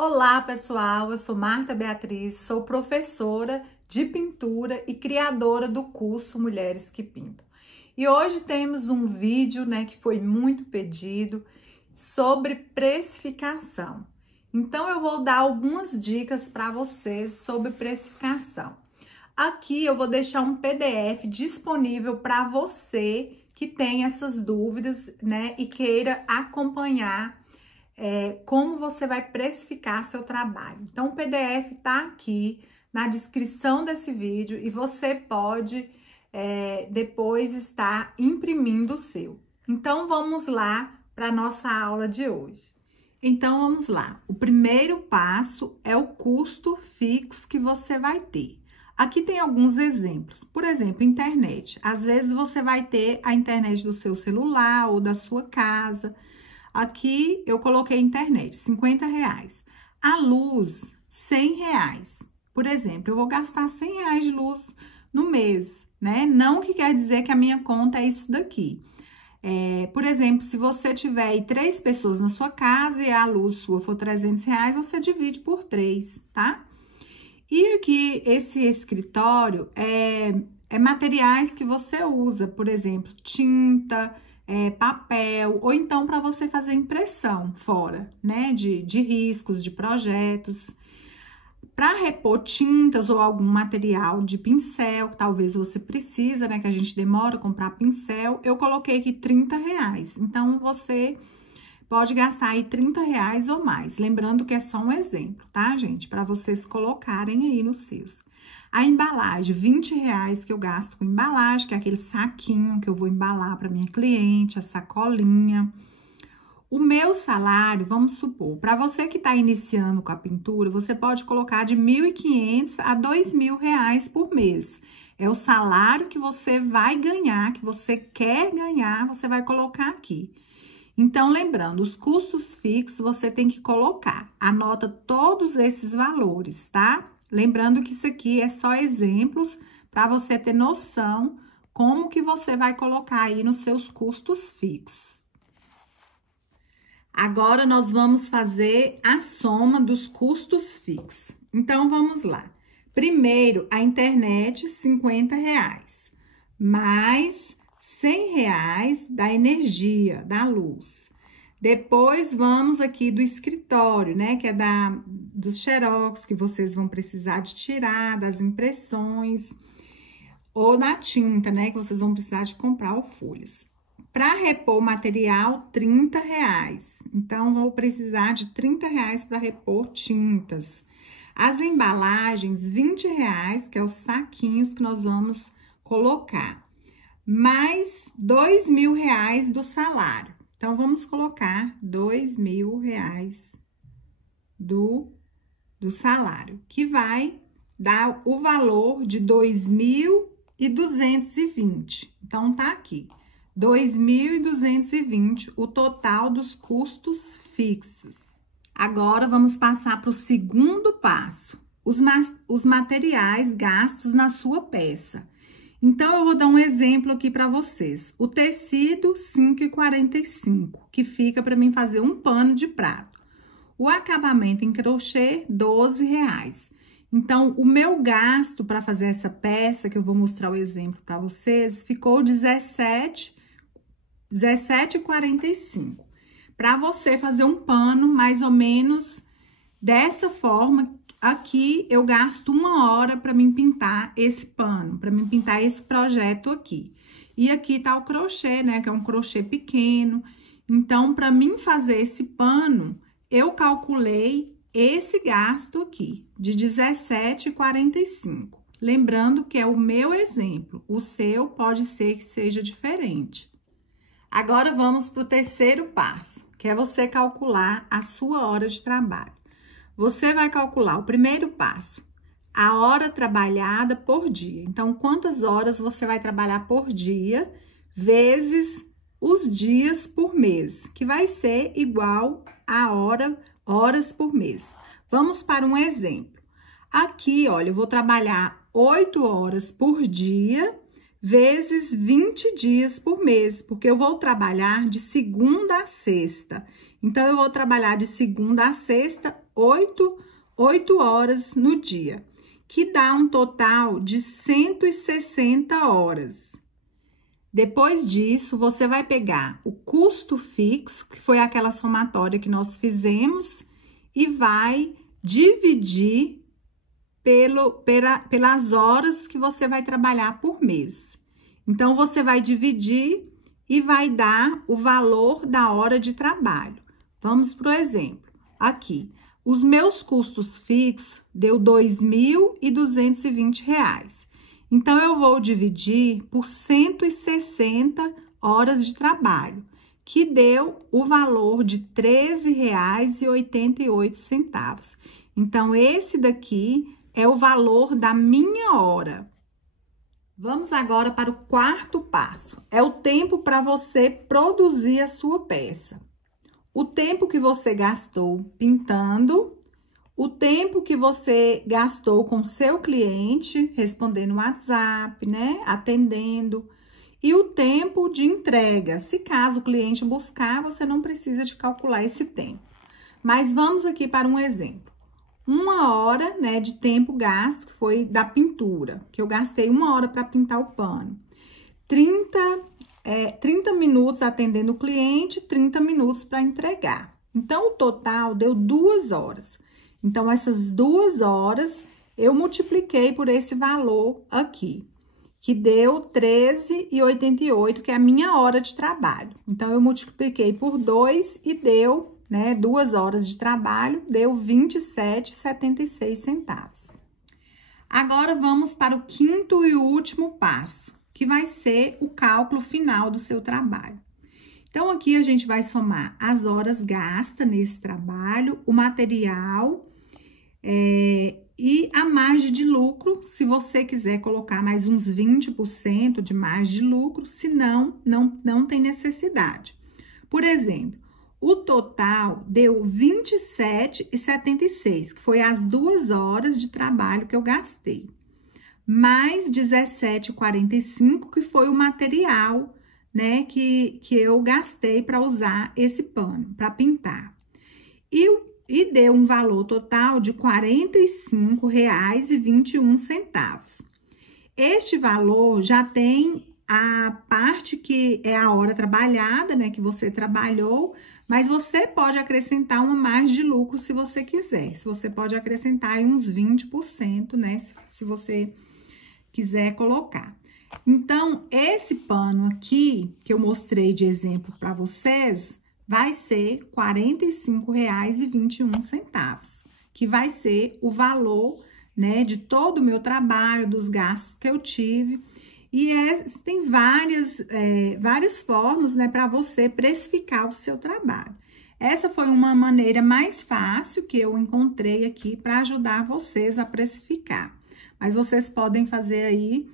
Olá, pessoal! Eu sou Marta Beatriz, sou professora de pintura e criadora do curso Mulheres que Pintam. E hoje temos um vídeo, que foi muito pedido sobre precificação. Então, eu vou dar algumas dicas para vocês sobre precificação. Aqui eu vou deixar um PDF disponível para você que tem essas dúvidas, e queira acompanhar como você vai precificar seu trabalho. Então, o PDF tá aqui na descrição desse vídeo e você pode depois estar imprimindo o seu. Então, vamos lá para nossa aula de hoje. Então, vamos lá. O primeiro passo é o custo fixo que você vai ter. Aqui tem alguns exemplos. Por exemplo, internet. Às vezes, você vai ter a internet do seu celular ou da sua casa. Aqui eu coloquei internet, R$50. A luz, R$100. Por exemplo, eu vou gastar R$100 de luz no mês, né? Não que quer dizer que a minha conta é isso daqui. Por exemplo, se você tiver aí 3 pessoas na sua casa e a luz sua for R$300, você divide por 3, tá? E aqui, esse escritório é materiais que você usa, por exemplo, tinta, papel, ou então para você fazer impressão fora, de riscos, de projetos. Para repor tintas ou algum material de pincel, que talvez você precisa, que a gente demora a comprar pincel, eu coloquei aqui R$30. Então, você pode gastar aí R$30 ou mais. Lembrando que é só um exemplo, tá, gente? Para vocês colocarem aí nos seus. A embalagem, R$20 que eu gasto com embalagem, que é aquele saquinho que eu vou embalar para minha cliente, a sacolinha. O meu salário, vamos supor, para você que está iniciando com a pintura, você pode colocar de R$1.500 a R$2.000 por mês. É o salário que você vai ganhar, que você quer ganhar, você vai colocar aqui. Então, lembrando, os custos fixos você tem que colocar. Anota todos esses valores, tá? Lembrando que isso aqui é só exemplos para você ter noção como que você vai colocar aí nos seus custos fixos. Agora, nós vamos fazer a soma dos custos fixos. Então, vamos lá. Primeiro, a internet, R$50, mais R$100 da energia, da luz. Depois, vamos aqui do escritório, que é dos xerox, que vocês vão precisar de tirar, das impressões, ou da tinta, que vocês vão precisar de comprar ou folhas. Para repor o material, R$30. Então, vou precisar de R$30 para repor tintas. As embalagens, R$20, que é os saquinhos que nós vamos colocar. Mais R$2.000 do salário. Então, vamos colocar R$2.000 do salário, que vai dar o valor de 2.220. Então, tá aqui, 2.220 o total dos custos fixos. Agora, vamos passar para o segundo passo, os materiais gastos na sua peça. Então, eu vou dar um exemplo aqui para vocês. O tecido, R$5,45, que fica para mim fazer um pano de prato. O acabamento em crochê, R$12. Então, o meu gasto para fazer essa peça, que eu vou mostrar o exemplo para vocês, ficou R$17,45. Para você fazer um pano, mais ou menos dessa forma. Aqui, eu gasto 1 hora para mim pintar esse pano, para mim pintar esse projeto aqui. E aqui tá o crochê, que é um crochê pequeno. Então, para mim fazer esse pano, eu calculei esse gasto aqui, de R$17,45. Lembrando que é o meu exemplo, o seu pode ser que seja diferente. Agora, vamos para o terceiro passo, que é você calcular a sua hora de trabalho. Você vai calcular o primeiro passo, a hora trabalhada por dia. Então, quantas horas você vai trabalhar por dia, vezes os dias por mês, que vai ser igual a horas por mês. Vamos para um exemplo. Aqui, olha, eu vou trabalhar 8 horas por dia, vezes 20 dias por mês, porque eu vou trabalhar de segunda a sexta. Então, eu vou trabalhar de segunda a sexta, 8 horas no dia, que dá um total de 160 horas. Depois disso, você vai pegar o custo fixo, que foi aquela somatória que nós fizemos, e vai dividir pelas horas que você vai trabalhar por mês. Então, você vai dividir e vai dar o valor da hora de trabalho. Vamos pro exemplo. Aqui, os meus custos fixos deu R$ 2.220. Então, eu vou dividir por 160 horas de trabalho, que deu o valor de R$ 13,88. Então, esse daqui é o valor da minha hora. Vamos agora para o quarto passo. É o tempo para você produzir a sua peça. O tempo que você gastou pintando, o tempo que você gastou com seu cliente, respondendo WhatsApp, né? Atendendo. E o tempo de entrega. Se caso o cliente buscar, você não precisa de calcular esse tempo. Mas vamos aqui para um exemplo. 1 hora, né, de tempo gasto, que foi da pintura, que eu gastei 1 hora para pintar o pano. 30 minutos atendendo o cliente, 30 minutos para entregar. Então, o total deu 2 horas. Então, essas 2 horas, eu multipliquei por esse valor aqui, que deu 13,88, que é a minha hora de trabalho. Então, eu multipliquei por 2 e deu, né, 2 horas de trabalho, deu R$ 27,76. Agora, vamos para o quinto e último passo, que vai ser o cálculo final do seu trabalho. Então, aqui a gente vai somar as horas gastas nesse trabalho, o material e a margem de lucro, se você quiser colocar mais uns 20% de margem de lucro, senão não tem necessidade. Por exemplo, o total deu R$ 27,76, que foi as 2 horas de trabalho que eu gastei. Mais R$ 17,45, que foi o material, né, que eu gastei para usar esse pano, para pintar. E deu um valor total de R$ 45,21. Este valor já tem a parte que é a hora trabalhada, né, que você trabalhou, mas você pode acrescentar uma margem de lucro se você quiser. Se você pode acrescentar aí uns 20%, né, se você quiser colocar. Então, esse pano aqui, que eu mostrei de exemplo para vocês, vai ser R$ 45,21, que vai ser o valor, né, de todo o meu trabalho, dos gastos que eu tive. E tem várias formas, né, para você precificar o seu trabalho. Essa foi uma maneira mais fácil que eu encontrei aqui para ajudar vocês a precificar. Mas vocês podem fazer aí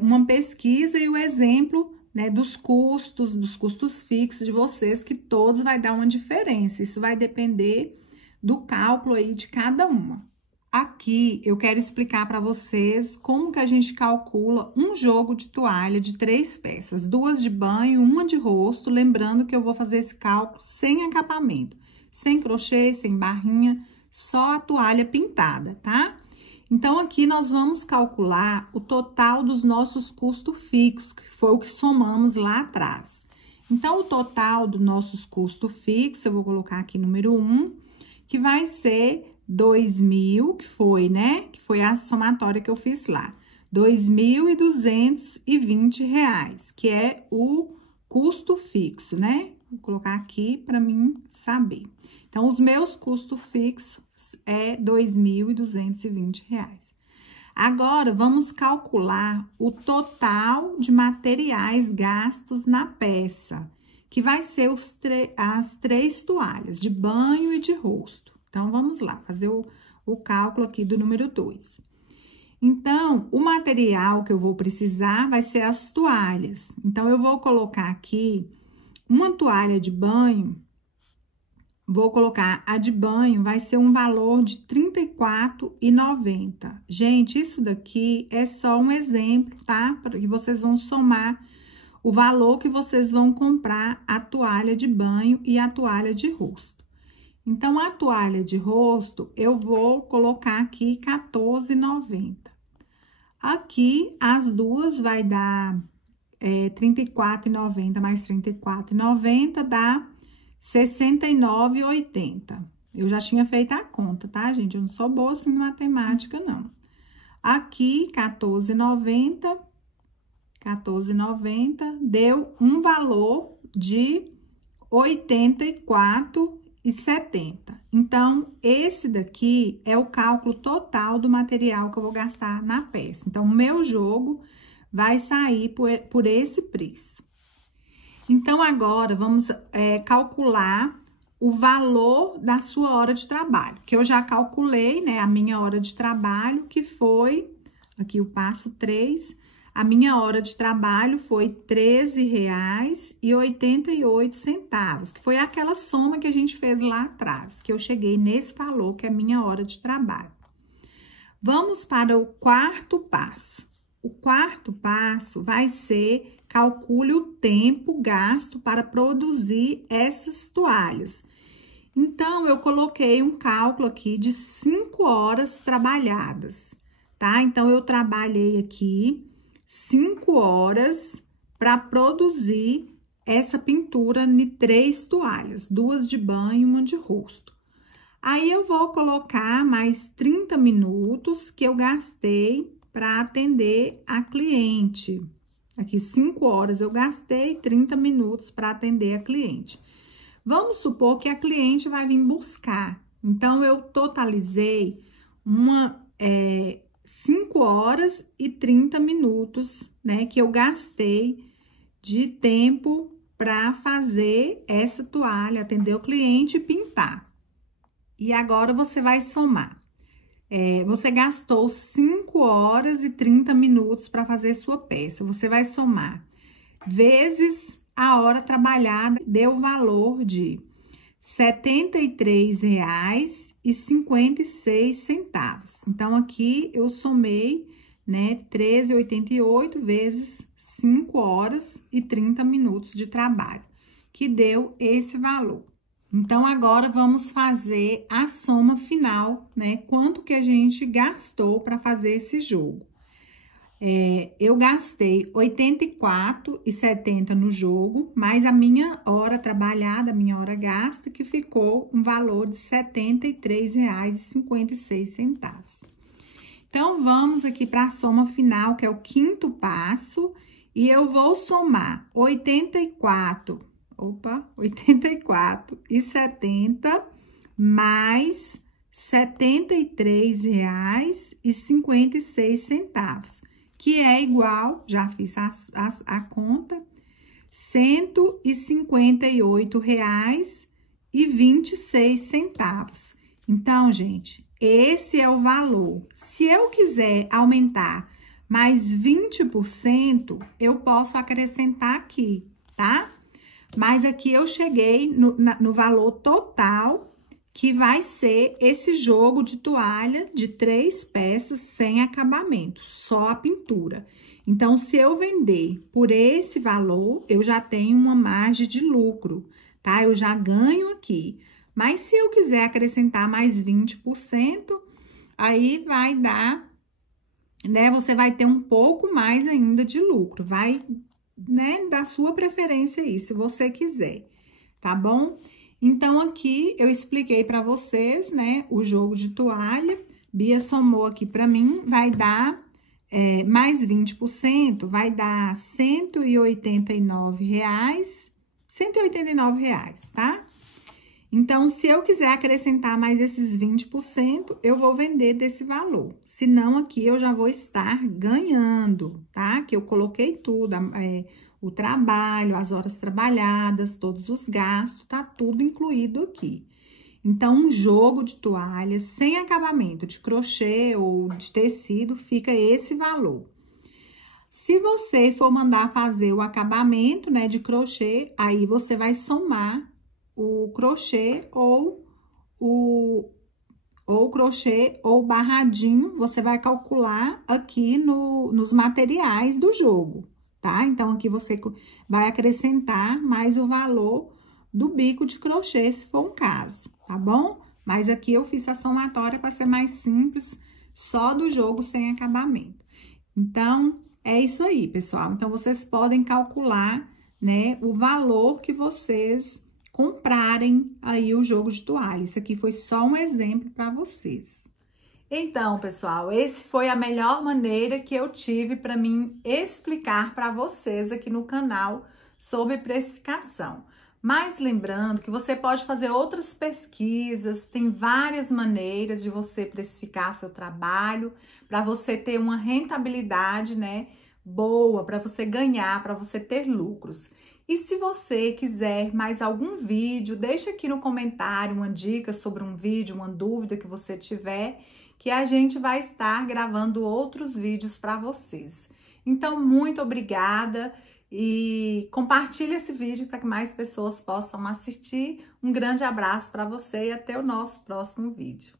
uma pesquisa e o exemplo, né, dos custos fixos de vocês, que todos vai dar uma diferença. Isso vai depender do cálculo aí de cada uma. Aqui, eu quero explicar para vocês como que a gente calcula um jogo de toalha de 3 peças, 2 de banho, 1 de rosto, lembrando que eu vou fazer esse cálculo sem acabamento, sem crochê, sem barrinha, só a toalha pintada, tá? Então, aqui nós vamos calcular o total dos nossos custos fixos, que foi o que somamos lá atrás. Então, o total dos nossos custos fixos, eu vou colocar aqui número 1, que vai ser 2.000, que foi, né? Que foi a somatória que eu fiz lá. R$ 2.220, que é o custo fixo, né? Vou colocar aqui para mim saber. Então, os meus custos fixos é R$ 2.220. Agora, vamos calcular o total de materiais gastos na peça, que vai ser as 3 toalhas, de banho e de rosto. Então, vamos lá, fazer o cálculo aqui do número 2. Então, o material que eu vou precisar vai ser as toalhas. Então, eu vou colocar aqui uma toalha de banho, vou colocar a de banho, vai ser um valor de R$ 34,90. Gente, isso daqui é só um exemplo, tá? Para que vocês vão somar o valor que vocês vão comprar a toalha de banho e a toalha de rosto. Então, a toalha de rosto, eu vou colocar aqui R$14,90. Aqui, as duas vai dar R$34,90 mais R$34,90 dá R$69,80. Eu já tinha feito a conta, tá, gente? Eu não sou boa assim em matemática, não. Aqui, R$14,90 deu um valor de R$84,70. Então, esse daqui é o cálculo total do material que eu vou gastar na peça. Então, o meu jogo vai sair por esse preço. Então, agora, vamos calcular o valor da sua hora de trabalho, que eu já calculei, né, a minha hora de trabalho, que foi, aqui o passo 3, a minha hora de trabalho foi R$13,88, que foi aquela soma que a gente fez lá atrás, que eu cheguei nesse valor, que é a minha hora de trabalho. Vamos para o quarto passo. O quarto passo vai ser calcule o tempo gasto para produzir essas toalhas. Então, eu coloquei um cálculo aqui de 5 horas trabalhadas, tá? Então, eu trabalhei aqui 5 horas para produzir essa pintura de 3 toalhas, 2 de banho e uma de rosto. Aí, eu vou colocar mais 30 minutos que eu gastei para atender a cliente. Aqui, 5 horas eu gastei, 30 minutos para atender a cliente. Vamos supor que a cliente vai vir buscar. Então, eu totalizei 5 horas e 30 minutos, né, que eu gastei de tempo para fazer essa toalha, atender o cliente e pintar. E agora, você vai somar. Você gastou 5 horas e 30 minutos para fazer sua peça. Você vai somar vezes a hora trabalhada, deu o valor de R$73,56. Então, aqui eu somei, né, 13,88 vezes 5 horas e 30 minutos de trabalho, que deu esse valor. Então, agora, vamos fazer a soma final, né? Quanto que a gente gastou para fazer esse jogo. Eu gastei R$84,70 no jogo, mais a minha hora trabalhada, a minha hora gasta, que ficou um valor de R$73,56. Então, vamos aqui para a soma final, que é o quinto passo, e eu vou somar R$84,70 mais R$73,56, que é igual, já fiz a conta, R$158,26. Então, gente, esse é o valor. Se eu quiser aumentar mais 20%, eu posso acrescentar aqui, tá? Mas aqui eu cheguei no valor total, que vai ser esse jogo de toalha de 3 peças sem acabamento, só a pintura. Então, se eu vender por esse valor, eu já tenho uma margem de lucro, tá? Eu já ganho aqui. Mas se eu quiser acrescentar mais 20%, aí vai dar, né? Você vai ter um pouco mais ainda de lucro, vai, né, da sua preferência aí, se você quiser, tá bom? Então, aqui eu expliquei para vocês, né, o jogo de toalha. Bia somou aqui para mim, vai dar mais 20%, vai dar R$189, tá? Então, se eu quiser acrescentar mais esses 20%, eu vou vender desse valor. Senão, aqui eu já vou estar ganhando, tá? Que eu coloquei tudo, o trabalho, as horas trabalhadas, todos os gastos, tá tudo incluído aqui. Então, um jogo de toalha sem acabamento de crochê ou de tecido, fica esse valor. Se você for mandar fazer o acabamento, né, de crochê, aí você vai somar o crochê ou crochê ou barradinho, você vai calcular aqui nos materiais do jogo, tá? Então, aqui você vai acrescentar mais o valor do bico de crochê, se for um caso, tá bom? Mas aqui eu fiz a somatória para ser mais simples, só do jogo sem acabamento. Então, é isso aí, pessoal. Então, vocês podem calcular, né, o valor que vocês comprarem aí o jogo de toalha. Isso aqui foi só um exemplo para vocês. Então, pessoal, esse foi a melhor maneira que eu tive para mim explicar para vocês aqui no canal sobre precificação. Mas lembrando que você pode fazer outras pesquisas, tem várias maneiras de você precificar seu trabalho, para você ter uma rentabilidade, né, boa, para você ganhar, para você ter lucros. E se você quiser mais algum vídeo, deixa aqui no comentário uma dica sobre um vídeo, uma dúvida que você tiver, que a gente vai estar gravando outros vídeos para vocês. Então, muito obrigada e compartilhe esse vídeo para que mais pessoas possam assistir. Um grande abraço para você e até o nosso próximo vídeo.